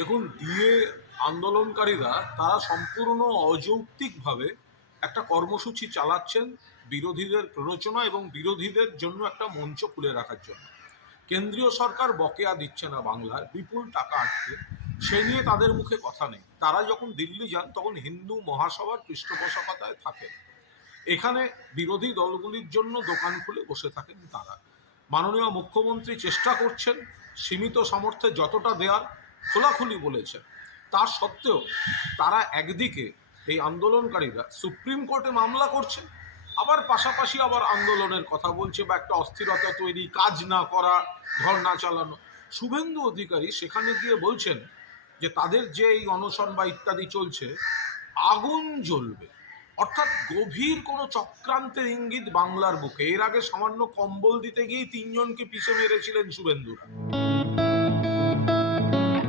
দেখুন, ডিএ আন্দোলনকারীরা তারা সম্পূর্ণ অযৌক্তিকভাবে একটা কর্মসূচি চালাচ্ছেন বিরোধীদের প্ররোচনা এবং বিরোধীদের জন্য একটা মঞ্চ খুলে রাখার জন্য। কেন্দ্রীয় সরকার বকেয়া দিচ্ছে না বাংলায়, বিপুল টাকা আটকে, সে নিয়ে তাদের মুখে কথা নেই। তারা যখন দিল্লি যান তখন হিন্দু মহাসভার পৃষ্ঠপোষকতায় থাকেন। এখানে বিরোধী দলগুলির জন্য দোকান খুলে বসে থাকেন তারা। মাননীয় মুখ্যমন্ত্রী চেষ্টা করছেন সীমিত সামর্থ্যে যতটা দেওয়ার, খোলাখুলি বলেছেন। তা সত্ত্বেও তারা একদিকে এই আন্দোলনকারীরা সুপ্রিম কোর্টে মামলা করছে, আবার পাশাপাশি আবার আন্দোলনের কথা বলছে বা একটা অস্থিরতা তৈরি, কাজ না করা, ধর্ণা চালানো। শুভেন্দু অধিকারী সেখানে গিয়ে বলছেন যে তাদের যে এই অনশন বা ইত্যাদি চলছে, আগুন জ্বলবে। অর্থাৎ গভীর কোনো চক্রান্তের ইঙ্গিত বাংলার বুকে। এর আগে সামান্য কম্বল দিতে গিয়েই তিনজনকে পিষে মেরেছিলেন শুভেন্দুরা।